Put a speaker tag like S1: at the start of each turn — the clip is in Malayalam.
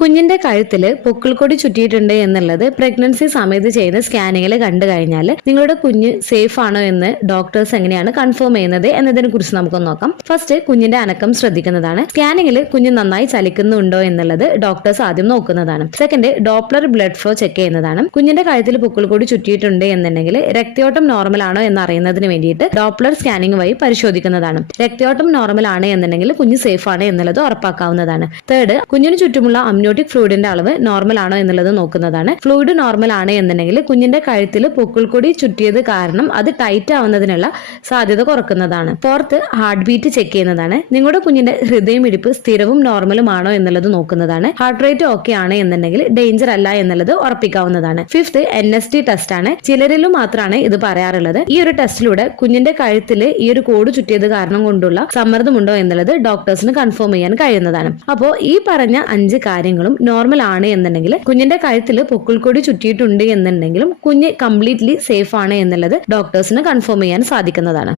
S1: കുഞ്ഞിന്റെ കഴുത്തിൽ പൊക്കിൾക്കൊടി ചുറ്റിയിട്ടുണ്ട് എന്നുള്ളത് പ്രഗ്നൻസി സമയത്ത് ചെയ്യുന്ന സ്കാനിങ്ങിൽ കണ്ടു കഴിഞ്ഞാൽ നിങ്ങളുടെ കുഞ്ഞ് സേഫ് ആണോ എന്ന് ഡോക്ടേഴ്സ് എങ്ങനെയാണ് കൺഫേം ചെയ്യുന്നത് എന്നതിനെ കുറിച്ച് നമുക്ക് നോക്കാം. ഫസ്റ്റ് കുഞ്ഞിന്റെ അനക്കം ശ്രദ്ധിക്കുന്നതാണ്. സ്കാനിങ്ങിൽ കുഞ്ഞ് നന്നായി ചലിക്കുന്നുണ്ടോ എന്നുള്ളത് ഡോക്ടേഴ്സ് ആദ്യം നോക്കുന്നതാണ്. Second Doppler blood flow check ചെയ്യുന്നതാണ്. കുഞ്ഞിന്റെ കഴുത്തിൽ പൊക്കിൾക്കൊടി ചുറ്റിയിട്ടുണ്ട് എന്നുണ്ടെങ്കിൽ രക്തയോട്ടം നോർമൽ ആണോ എന്ന് അറിയുന്നതിന് വേണ്ടിയിട്ട് ഡോപ്ലർ സ്കാനിങ് വഴി പരിശോധിക്കുന്നതാണ്. രക്തയോട്ടം നോർമൽ ആണ് എന്നുണ്ടെങ്കിൽ കുഞ്ഞ് സേഫ് ആണ് എന്നുള്ളത് ഉറപ്പാക്കാവുന്നതാണ്. തേർഡ് കുഞ്ഞിന് ചുറ്റുമുള്ള അമ്നോട്ടിക് ഫ്ലൂയിഡിന്റെ അളവ് നോർമൽ ആണോ എന്നുള്ളത് നോക്കുന്നതാണ്. ഫ്ലൂയിഡ് നോർമൽ ആണ് എന്നുണ്ടെങ്കിൽ കുഞ്ഞിന്റെ കഴുത്തിൽ പൊക്കിൾക്കൊടി ചുറ്റിയത് കാരണം അത് ടൈറ്റ് ആവുന്നതിനുള്ള സാധ്യത കുറക്കുന്നതാണ്. ഫോർത്ത് ഹാർട്ട് ബീറ്റ് ചെക്ക് ചെയ്യുന്നതാണ്. നിങ്ങളുടെ കുഞ്ഞിന്റെ ഹൃദയമിടിപ്പ് സ്ഥിരവും നോർമലും ആണോ എന്നുള്ളത് നോക്കുന്നതാണ്. ഹാർട്ട് റേറ്റ് ഓക്കെ ആണ് എന്നുണ്ടെങ്കിൽ ഡേഞ്ചർ അല്ല എന്നുള്ളത് ഉറപ്പിക്കാവുന്നതാണ്. Fifth N S T test ആണ്. ചിലരിലും മാത്രമാണ് ഇത് പറയാറുള്ളത്. ഈ ഒരു ടെസ്റ്റിലൂടെ കുഞ്ഞിന്റെ കഴുത്തിൽ ഈ ഒരു കോഡ് ചുറ്റിയത് കാരണം കൊണ്ടുള്ള സമ്മർദ്ദമുണ്ടോ എന്നുള്ളത് ഡോക്ടേഴ്സിന് കൺഫേം ചെയ്യാൻ കഴിയുന്നതാണ്. അപ്പോൾ ഈ പറഞ്ഞ അഞ്ച് കാര്യങ്ങളും നോർമൽ ആണ് എന്നുണ്ടെങ്കിൽ കുഞ്ഞിന്റെ കഴുത്തിൽ പൊക്കിൾക്കൊടി ചുറ്റിയിട്ടുണ്ട് എന്നുണ്ടെങ്കിലും കുഞ്ഞ് കംപ്ലീറ്റ്ലി സേഫ് ആണ് എന്നുള്ളത് ഡോക്ടേഴ്സിന് കൺഫേം ചെയ്യാൻ സാധിക്കുന്നതാണ്.